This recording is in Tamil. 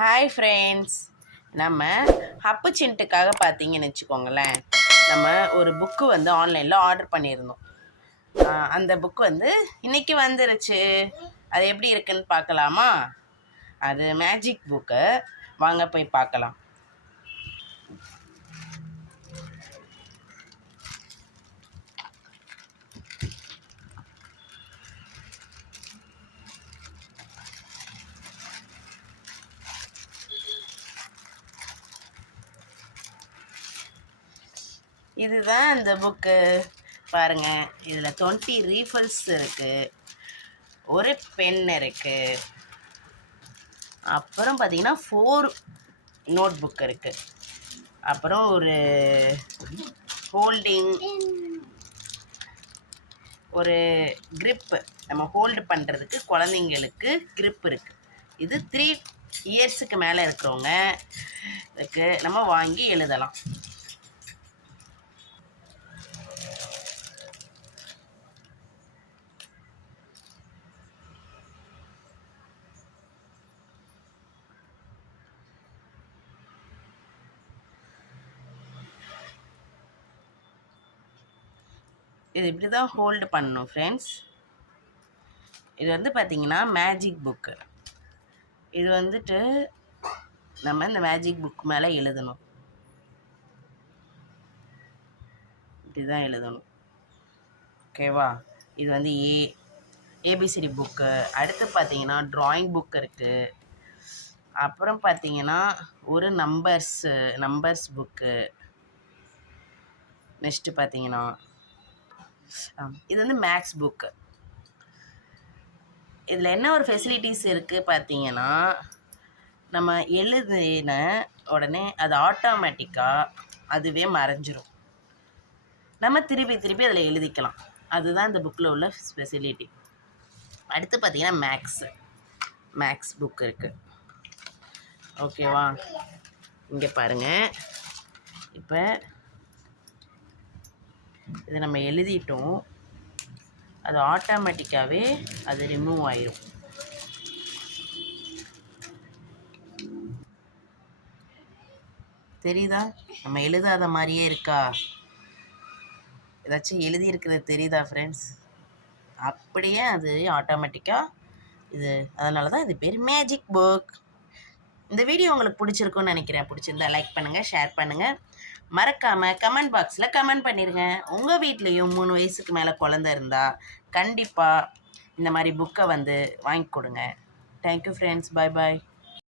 ஹாய் ஃப்ரெண்ட்ஸ், நம்ம ஹப்பு சின்ட்டுக்காக பார்த்தீங்கன்னு வச்சுக்கோங்களேன். நம்ம ஒரு புக்கு வந்து ஆன்லைனில் ஆர்டர் பண்ணியிருந்தோம். அந்த புக்கு வந்து இன்றைக்கி வந்துருச்சு. அது எப்படி இருக்குன்னு பார்க்கலாமா? அது மேஜிக் புக்கு. வாங்க போய் பார்க்கலாம். இதுதான் இந்த புக்கு. பாருங்கள், இதில் 20 ரீஃபில்ஸ் இருக்குது, ஒரு பென் இருக்குது, அப்புறம் பார்த்தீங்கன்னா 4 நோட் புக் இருக்குது, அப்புறம் ஒரு ஹோல்டிங், ஒரு கிரிப்பு நம்ம ஹோல்டு பண்ணுறதுக்கு குழந்தைங்களுக்கு கிரிப் இருக்குது. இது 3 இயர்ஸுக்கு மேலே இருக்கிறவங்க இதுக்கு நம்ம வாங்கி எழுதலாம். இது இப்படி தான் ஹோல்டு பண்ணணும் ஃப்ரெண்ட்ஸ். இது வந்து பார்த்திங்கன்னா மேஜிக் புக்கு. இது வந்துட்டு நம்ம இந்த மேஜிக் புக் மேலே எழுதணும். இப்படி தான் எழுதணும், ஓகேவா? இது வந்து ஏபிசிடி புக்கு. அடுத்து பார்த்தீங்கன்னா ட்ராயிங் புக் இருக்குது. அப்புறம் பார்த்தீங்கன்னா ஒரு நம்பர்ஸ் புக்கு. நெக்ஸ்ட்டு பார்த்தீங்கன்னா இது வந்து மேக்ஸ் புக்கு. இதில் என்ன ஒரு ஃபெசிலிட்டிஸ் இருக்குது பார்த்தீங்கன்னா, நம்ம எழுதின உடனே அது ஆட்டோமேட்டிக்காக அதுவே மறைஞ்சிரும். நம்ம திருப்பி அதில் எழுதிக்கலாம். அதுதான் இந்த புக்கில் உள்ள ஃபெசிலிட்டி. அடுத்து பார்த்தீங்கன்னா மேக்ஸ் புக் இருக்குது, ஓகேவா? இங்கே பாருங்கள், இப்போ இதை நம்ம எழுதிட்டோம், அது ஆட்டோமேட்டிக்காகவே அது ரிமூவ் ஆயிரும். தெரியுதா? நம்ம எழுதாத மாதிரியே இருக்கா? ஏதாச்சும் எழுதியிருக்கிறது தெரியுதா ஃப்ரெண்ட்ஸ்? அப்படியே அது ஆட்டோமேட்டிக்காக இது. அதனால தான் இது பேர் மேஜிக் புக். இந்த வீடியோ உங்களுக்கு பிடிச்சிருக்குன்னு நினைக்கிறேன். பிடிச்சிருந்தா லைக் பண்ணுங்கள், ஷேர் பண்ணுங்கள், மறக்காமல் கமெண்ட் பாக்ஸில் கமெண்ட் பண்ணிடுங்க. உங்கள் வீட்லேயும் 3 வயசுக்கு மேலே குழந்த இருந்தால் கண்டிப்பாக இந்த மாதிரி புக்கை வந்து வாங்கி கொடுங்க. தேங்க்யூ ஃப்ரெண்ட்ஸ், பாய் பாய்.